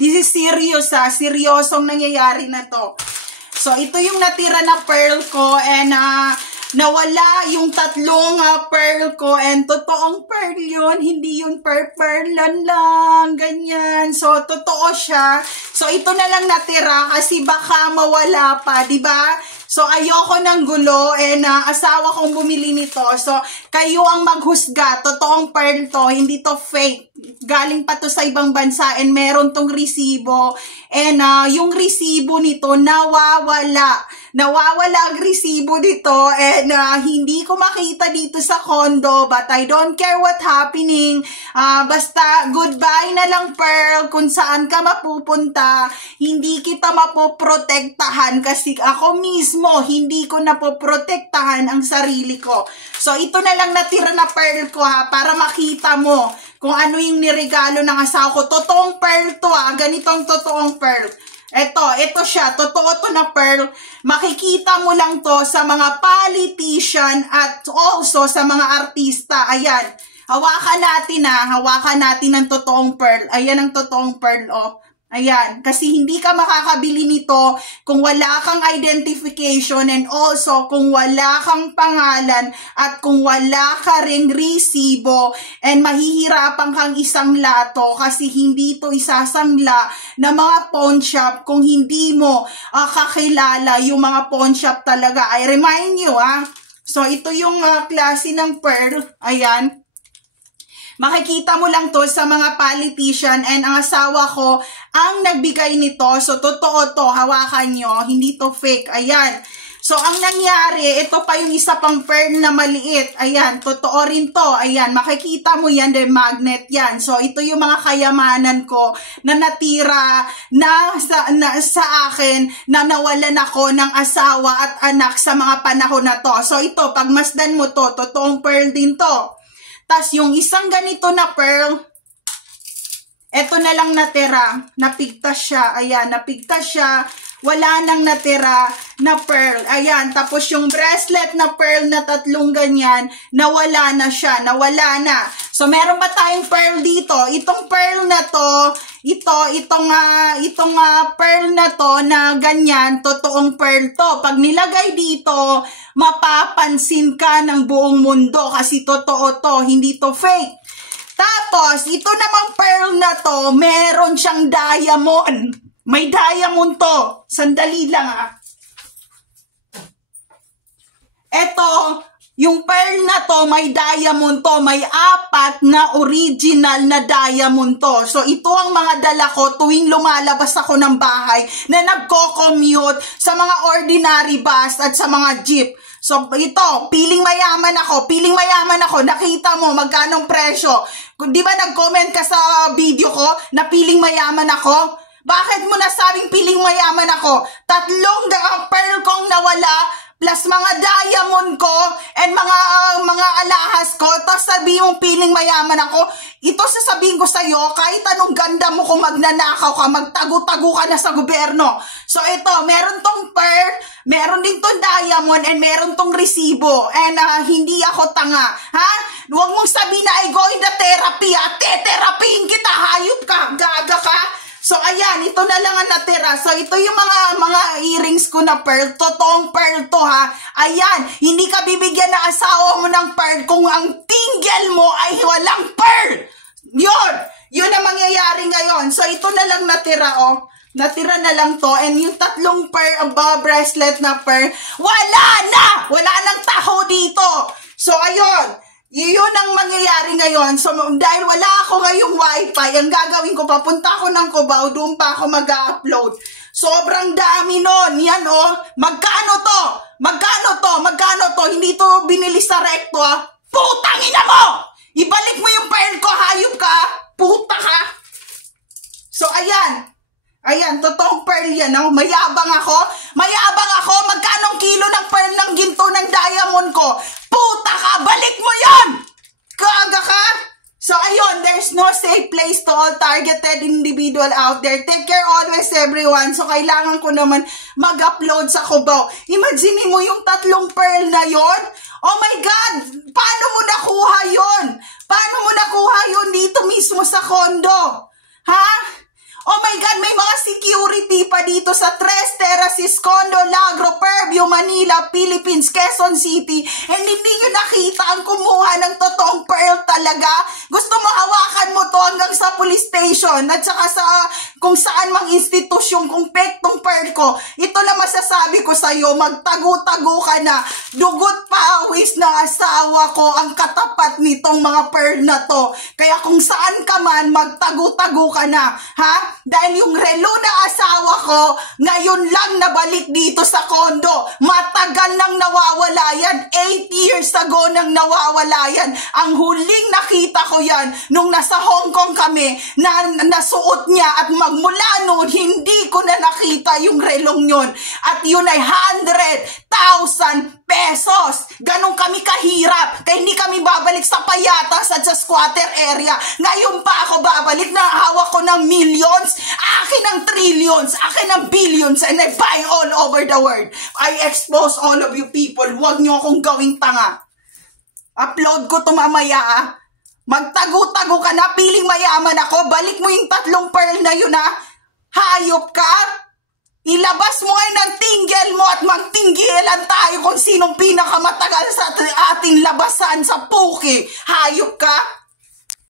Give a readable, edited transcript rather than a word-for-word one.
This is serious ha. Seryosong nangyayari na to. So, ito yung natira na pearl ko and nawala yung tatlong pearl ko and totoong pearl yun. Hindi yun perlan lang. Ganyan. So, totoo siya. So, ito na lang natira kasi baka mawala pa. Diba? So, ayoko ng gulo and asawa kong bumili nito. So, kayo ang maghusga. Totoong pearl to. Hindi to fake. Galing pa to sa ibang bansa and meron tong resibo. And yung resibo nito nawawala. Nawawala ang resibo dito and hindi ko makita dito sa condo but I don't care what happening. Basta goodbye na lang pearl kung saan ka mapupunta. Hindi kita mapoprotektahan kasi ako mismo hindi ko napoprotektahan ang sarili ko. So ito na lang natira na pearl ko ha para makita mo kung ano yung niregalo ng asawa ko. Totoong pearl to ha. Ganitong totoong pearl. Ito siya. Totoo to na pearl. Makikita mo lang to sa mga politician at also sa mga artista. Ayan. Hawakan natin ha. Hawakan natin ang totoong pearl. Ayan ang totoong pearl oh. Ayan. Kasi hindi ka makakabili nito kung wala kang identification and also kung wala kang pangalan at kung wala ka ring resibo and mahihirapan kang isang lato kasi hindi ito isasangla na mga pawn shop kung hindi mo kakilala yung mga pawn shop talaga. I remind you ha. So ito yung klase ng pearl. Ayan. Makikita mo lang to sa mga politician and ang asawa ko ang nagbigay nito. So, totoo to. Hawakan nyo. Hindi to fake. Ayan. So, ang nangyari, ito pa yung isa pang pearl na maliit. Ayan. Totoo rin to. Ayan. Makikita mo yan. The magnet yan. So, ito yung mga kayamanan ko na natira sa akin na nawalan ako ng asawa at anak sa mga panahon na to. So, ito. Pagmasdan mo to. Totoong pearl din to. Tas yung isang ganito na pearl, eto na lang natira. Napigtas siya. Ayan, napigtas siya. Wala nang natira na pearl. Ayan, tapos yung bracelet na pearl na tatlong ganyan, nawala na siya. Nawala na. So, meron ba tayong pearl dito? Itong pearl na to, itong pearl na to na ganyan, totoong pearl to. Pag nilagay dito, mapapansin ka ng buong mundo kasi totoo to, hindi to fake. Tapos, ito namang pearl na to, meron siyang diamond. May diamond to. Sandali lang ah. Ito, yung pearl na to, may diamond to. May 4 na original na diamond to. So, ito ang mga dala ko tuwing lumalabas ako ng bahay na nagko-commute sa mga ordinary bus at sa mga jeep. So, ito, piling mayaman ako. Piling mayaman ako. Nakita mo magkanong presyo. Di ba nag-comment ka sa video ko na piling mayaman ako? Bakit mo nasabing piling mayaman ako? 3 pearl kong nawala plus mga diamond ko and mga alahas ko, tapos sabihin mong piling mayaman ako. Ito sasabihin ko sa'yo, kahit anong ganda mo kung magnanakaw ka, magtago-tago ka na sa gobyerno. So ito, meron tong pearl, meron din tong diamond, and meron tong resibo. And hindi ako tanga. Ha? Huwag mong sabihin na I go in the therapy, ha? Te-therapyin kita, hayop ka, gaga ka. So, ayan, ito na lang ang natira. So, ito yung mga earrings ko na pearl. Totoong pearl to, ha. Ayan, hindi ka bibigyan ng asawa mo ng pearl kung ang tinggel mo ay walang pearl. Yun ang mangyayari ngayon. So, ito na lang natira, oh. Natira na lang to. And yung 3 pearl, bracelet na pearl, wala na! Wala nang taho dito. So, ayun. Yun ang mangyayari ngayon. So, dahil wala ako ngayong wifi, ang gagawin ko, papunta ako ng Cubao, doon pa ako mag-upload. Sobrang dami nun. Yan, oh. Magkano to? Magkano to? Magkano to? Hindi to binili sa recto, ah. Putang ina mo! Ibalik mo yung pearl ko, hayop ka. Puta ka. So, ayan. Ayan, totoong pearl yan, oh. Mayabang ako. Mayabang ako. Magkanong kilo ng pearl ng ginto ng diamond ko? Puta ka! Balik mo yon! Kaga ka! So, ayun, there's no safe place to all targeted individual out there. Take care always, everyone. So, kailangan ko naman mag-upload sa Cubao. Imagine mo yung 3 pearl na yon. Oh my God! Paano mo nakuha yon? Paano mo nakuha yon dito mismo sa condo? Ha? Oh my God, security pa dito sa Tres Terraces Condo, Lagro, Fairview, Manila, Philippines, Quezon City, and hindi nyo nakita ang kumuha ng totoong pearl talaga? Gusto mo hawakan mo to hanggang sa police station at saka sa kung saan mang institusyon kung fake tong pearl ko. Ito na masasabi ko sa'yo, magtago-tago ka na. Dugot pawis ng asawa ko ang katapat nitong mga pearl na to. Kaya kung saan ka man, magtago-tago ka na. Ha? Dahil yung relo na asawa ko, ngayon lang nabalik dito sa kondo. Matagal nang nawawala yan. 8 years ago nang nawawala yan. Ang huling nakita ko yan nung nasa Hong Kong kami na nasuot niya at magmula noon hindi ko na nakita yung relong yun. At yun ay 100,000 pesos. Ganon kami kahirap. Kaya hindi kami babalik sa payatas at sa squatter area. Ngayon pa ako babalik na hawak ko ng millions. Akin ang trillions. Akin ang billions. And I buy all over the world. I expose all of you people. Huwag nyo akong gawing tanga. Upload ko to mamaya ah. Magtago-tago ka na. Piling mayaman ako. Balik mo yung 3 pearl na yun ah. Hayop ka. Ilabas mo ngayon ang tinggel mo at magtinggilan tayo kung sinong pinakamatagal sa ating labasan sa puki. Hayop ka.